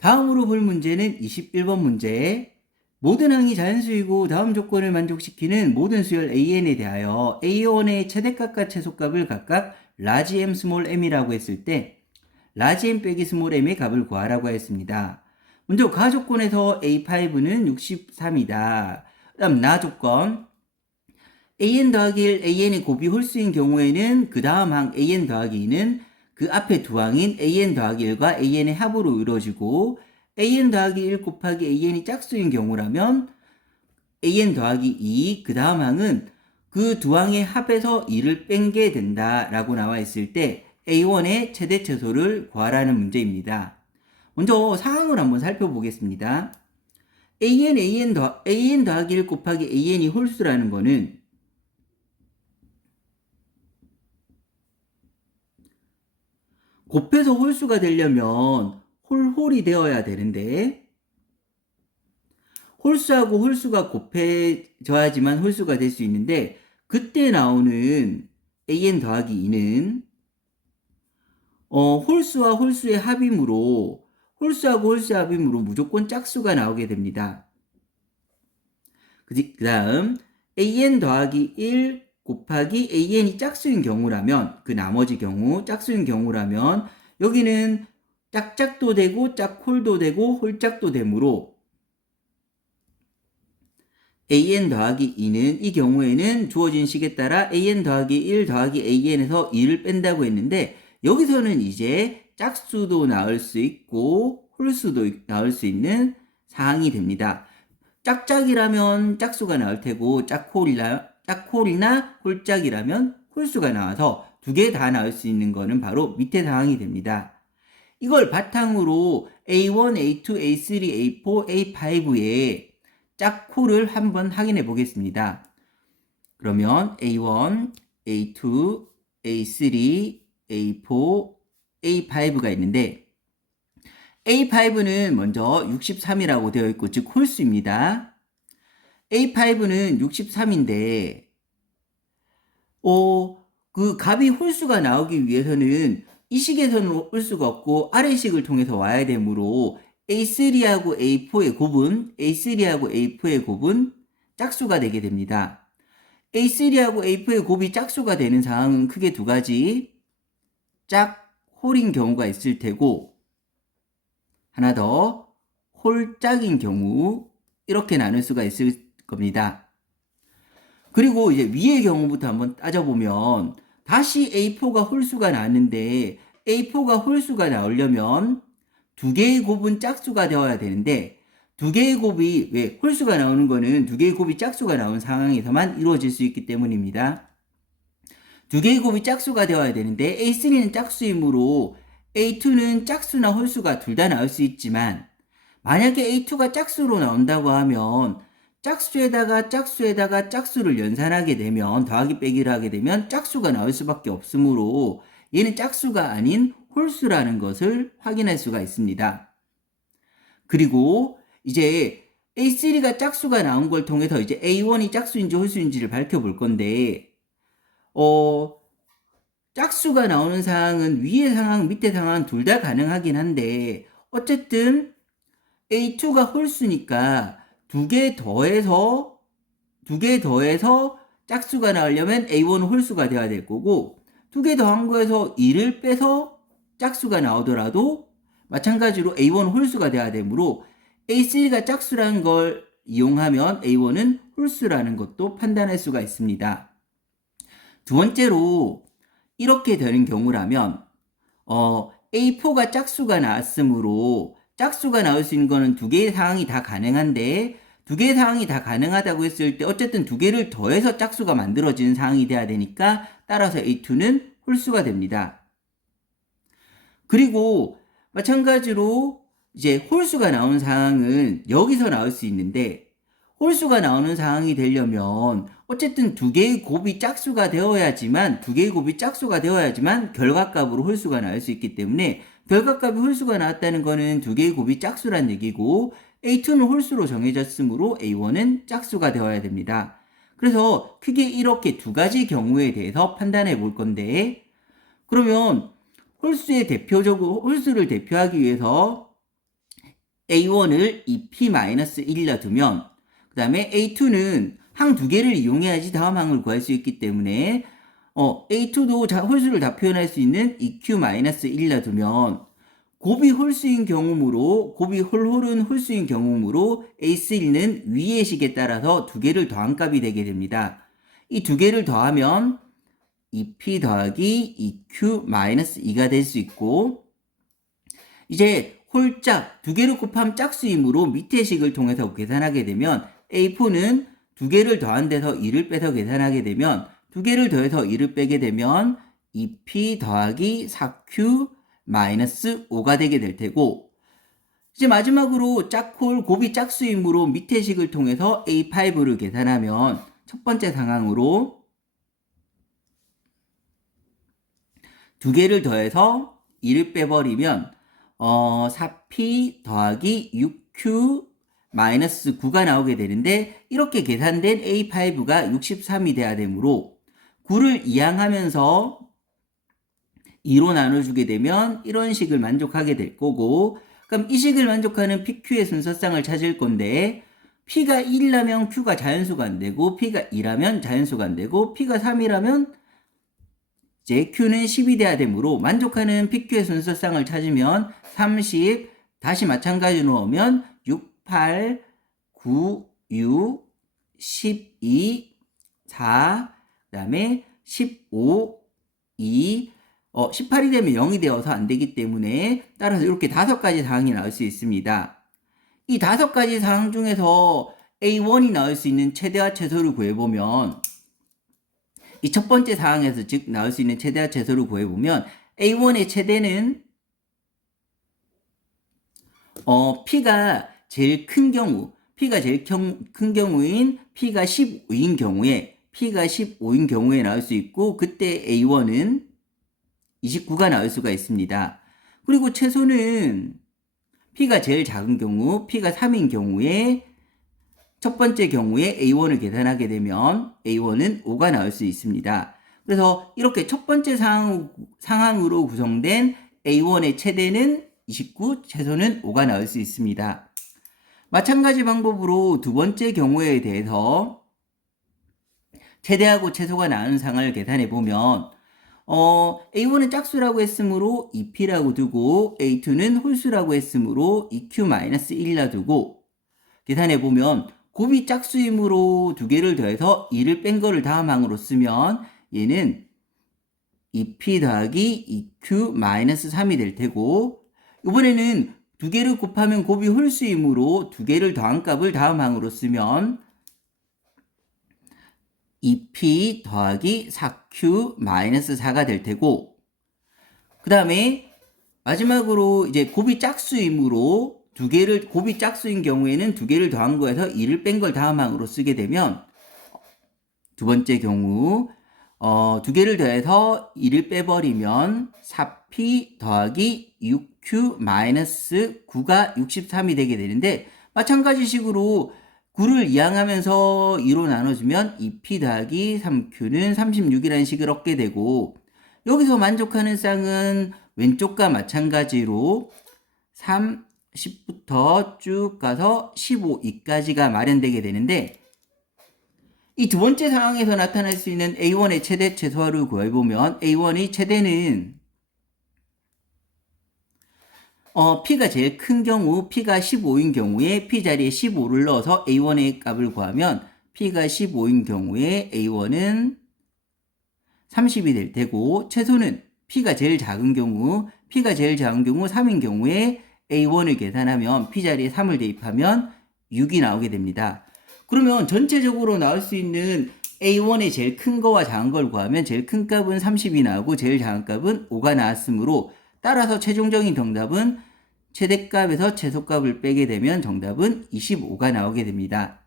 다음으로 볼 문제는 21번 문제. 모든 항이 자연수이고 다음 조건을 만족시키는 모든 수열 AN에 대하여 A1의 최대값과 최소값을 각각 라지 M, 스몰 m이라고 했을 때 라지 M 빼기 스몰 m의 값을 구하라고 했습니다. 먼저 가 조건에서 A5는 63이다. 그다음 나 조건 AN 더하기 1, AN이 곱이 홀수인 경우에는 그 다음 항 AN 더하기 2는 그 앞에 두 항인 AN 더하기 1과 AN의 합으로 이루어지고 AN 더하기 1 곱하기 AN이 짝수인 경우라면 AN 더하기 2, 그 다음 항은 그 두 항의 합에서 2를 뺀 게 된다라고 나와 있을 때 A1의 최대 최소를 구하라는 문제입니다. 먼저 상황을 한번 살펴보겠습니다. AN, AN, 더, AN 더하기 1 곱하기 AN이 홀수라는 거는 곱해서 홀수가 되려면 홀홀이 되어야 되는데 홀수하고 홀수가 곱해져야지만 홀수가 될 수 있는데 그때 나오는 an 더하기 2는 어, 홀수와 홀수의 합임으로 홀수하고 홀수의 합임으로 무조건 짝수가 나오게 됩니다. 그 다음 an 더하기 1 곱하기 an이 짝수인 경우라면 그 나머지 경우 짝수인 경우라면 여기는 짝짝도 되고 짝홀도 되고 홀짝도 되므로 an 더하기 2는 이 경우에는 주어진 식에 따라 an 더하기 1 더하기 an에서 2를 뺀다고 했는데 여기서는 이제 짝수도 나올 수 있고 홀수도 나올 수 있는 사항이 됩니다. 짝짝이라면 짝수가 나올 테고 짝홀이라 짝홀이나 홀짝이라면 홀수가 나와서 두 개 다 나올 수 있는 거는 바로 밑에 상황이 됩니다. 이걸 바탕으로 A1, A2, A3, A4, A5의 짝홀을 한번 확인해 보겠습니다. 그러면 A1, A2, A3, A4, A5가 있는데 A5는 먼저 63이라고 되어 있고 즉 홀수입니다. A5는 63인데 어, 그 값이 홀수가 나오기 위해서는 이 식에서는 홀수가 없고 아래식을 통해서 와야 되므로 A3하고 A4의 곱은 A3하고 A4의 곱은 짝수가 되게 됩니다. A3하고 A4의 곱이 짝수가 되는 상황은 크게 두 가지 짝홀인 경우가 있을 테고 하나 더 홀짝인 경우 이렇게 나눌 수가 있을 겁니다. 그리고 이제 위의 경우부터 한번 따져보면 다시 A4가 홀수가 나왔는데 A4가 홀수가 나오려면 두 개의 곱은 짝수가 되어야 되는데 두 개의 곱이 왜 홀수가 나오는 거는 두 개의 곱이 짝수가 나온 상황에서만 이루어질 수 있기 때문입니다. 두 개의 곱이 짝수가 되어야 되는데 A3는 짝수이므로 A2는 짝수나 홀수가 둘 다 나올 수 있지만 만약에 A2가 짝수로 나온다고 하면 짝수에다가 짝수에다가 짝수를 연산하게 되면 더하기 빼기를 하게 되면 짝수가 나올 수밖에 없으므로 얘는 짝수가 아닌 홀수라는 것을 확인할 수가 있습니다. 그리고 이제 A3가 짝수가 나온 걸 통해서 이제 A1이 짝수인지 홀수인지를 밝혀볼 건데 어 짝수가 나오는 상황은 위의 상황, 밑의 상황 둘 다 가능하긴 한데 어쨌든 A2가 홀수니까 두 개 더해서 두 개 더해서 짝수가 나오려면 A1은 홀수가 돼야 될 거고 두 개 더한 거에서 2를 빼서 짝수가 나오더라도 마찬가지로 A1 홀수가 돼야 되므로 A3가 짝수라는 걸 이용하면 A1은 홀수라는 것도 판단할 수가 있습니다. 두 번째로 이렇게 되는 경우라면 어, A4가 짝수가 나왔으므로 짝수가 나올 수 있는 거는 두 개의 상황이 다 가능한데 두 개의 상황이 다 가능하다고 했을 때 어쨌든 두 개를 더해서 짝수가 만들어지는 상황이 돼야 되니까 따라서 A2는 홀수가 됩니다. 그리고 마찬가지로 이제 홀수가 나오는 상황은 여기서 나올 수 있는데 홀수가 나오는 상황이 되려면 어쨌든 두 개의 곱이 짝수가 되어야지만 두 개의 곱이 짝수가 되어야지만 결과값으로 홀수가 나올 수 있기 때문에 결과값이 홀수가 나왔다는 거는 두 개의 곱이 짝수란 얘기고 A2는 홀수로 정해졌으므로 A1은 짝수가 되어야 됩니다. 그래서 크게 이렇게 두 가지 경우에 대해서 판단해 볼 건데 그러면 홀수의 대표적으로 홀수를 대표하기 위해서 A1을 2P-1로 두면 그 다음에 A2는 항 두 개를 이용해야지 다음 항을 구할 수 있기 때문에 어, A2도 자, 홀수를 다 표현할 수 있는 EQ-1로 두면 곱이 홀수인 경우므로 곱이 홀홀은 홀수인 경우므로 A3는 위의 식에 따라서 두 개를 더한 값이 되게 됩니다. 이 두 개를 더하면 2P 더하기 EQ-2가 될 수 있고 이제 홀짝 두 개를 곱하면 짝수이므로 밑의 식을 통해서 계산하게 되면 A4는 두 개를 더한 데서 2를 빼서 계산하게 되면 두 개를 더해서 2를 빼게 되면 2P 더하기 4Q 마이너스 5가 되게 될 테고 이제 마지막으로 짝홀 곱이 짝수이므로 밑의 식을 통해서 A5를 계산하면 첫 번째 상황으로 두 개를 더해서 2를 빼버리면 어, 4P 더하기 6Q 마이너스 9가 나오게 되는데 이렇게 계산된 A5가 63이 돼야 되므로 9를 이항하면서 2로 나눠주게 되면 이런 식을 만족하게 될 거고 그럼 이 식을 만족하는 PQ의 순서쌍을 찾을 건데 P가 1이라면 Q가 자연수가 안 되고 P가 2라면 자연수가 안 되고 P가 3이라면 이제 Q는 10이 돼야 되므로 만족하는 PQ의 순서쌍을 찾으면 30 다시 마찬가지로 넣으면 6, 8, 9, 6, 12, 4, 그 다음에 15, 2, 어, 18이 되면 0이 되어서 안 되기 때문에 따라서 이렇게 다섯 가지 상황이 나올 수 있습니다. 이 다섯 가지 상황 중에서 A1이 나올 수 있는 최대와 최소를 구해보면 이 첫 번째 상황에서 즉 나올 수 있는 최대와 최소를 구해보면 A1의 최대는 어, P가 제일 큰 경우, P가 제일 경, 큰 경우인 P가 15인 경우에 P가 15인 경우에 나올 수 있고 그때 A1은 29가 나올 수가 있습니다. 그리고 최소는 P가 제일 작은 경우, P가 3인 경우에 첫 번째 경우에 A1을 계산하게 되면 A1은 5가 나올 수 있습니다. 그래서 이렇게 첫 번째 상황, 상황으로 구성된 A1의 최대는 29, 최소는 5가 나올 수 있습니다. 마찬가지 방법으로 두 번째 경우에 대해서 최대하고 최소가 나오는 상황을 계산해 보면 어, A1은 짝수라고 했으므로 2P라고 두고 A2는 홀수라고 했으므로 EQ-1라 두고 계산해 보면 곱이 짝수이므로 두 개를 더해서 2를 뺀 거를 다음 항으로 쓰면 얘는 2P 더하기 EQ-3이 될 테고 이번에는 두 개를 곱하면 곱이 홀수이므로 두 개를 더한 값을 다음 항으로 쓰면 2p 더하기 4q 마이너스 4가 될 테고 그 다음에 마지막으로 이제 곱이 짝수이므로 두 개를 곱이 짝수인 경우에는 두 개를 더한 거에서 2를 뺀 걸 다음 항으로 쓰게 되면 두 번째 경우 어, 두 개를 더해서 2를 빼버리면 4p 더하기 6q 마이너스 9가 63이 되게 되는데 마찬가지 식으로 9를 이항하면서 2로 나눠주면 2p 더하기 3q는 36이라는 식을 얻게 되고 여기서 만족하는 쌍은 왼쪽과 마찬가지로 3, 10부터 쭉 가서 15, 2까지가 마련되게 되는데 이 두 번째 상황에서 나타날 수 있는 A1의 최대 최소화를 구해보면 A1의 최대는 어, P가 제일 큰 경우, P가 15인 경우에 P 자리에 15를 넣어서 A1의 값을 구하면 P가 15인 경우에 A1은 30이 될 테고, 최소는 P가 제일 작은 경우, P가 제일 작은 경우 3인 경우에 A1을 계산하면 P 자리에 3을 대입하면 6이 나오게 됩니다. 그러면 전체적으로 나올 수 있는 A1의 제일 큰 거와 작은 걸 구하면 제일 큰 값은 30이 나오고 제일 작은 값은 5가 나왔으므로 따라서 최종적인 정답은 최대값에서 최소값을 빼게 되면 정답은 25가 나오게 됩니다.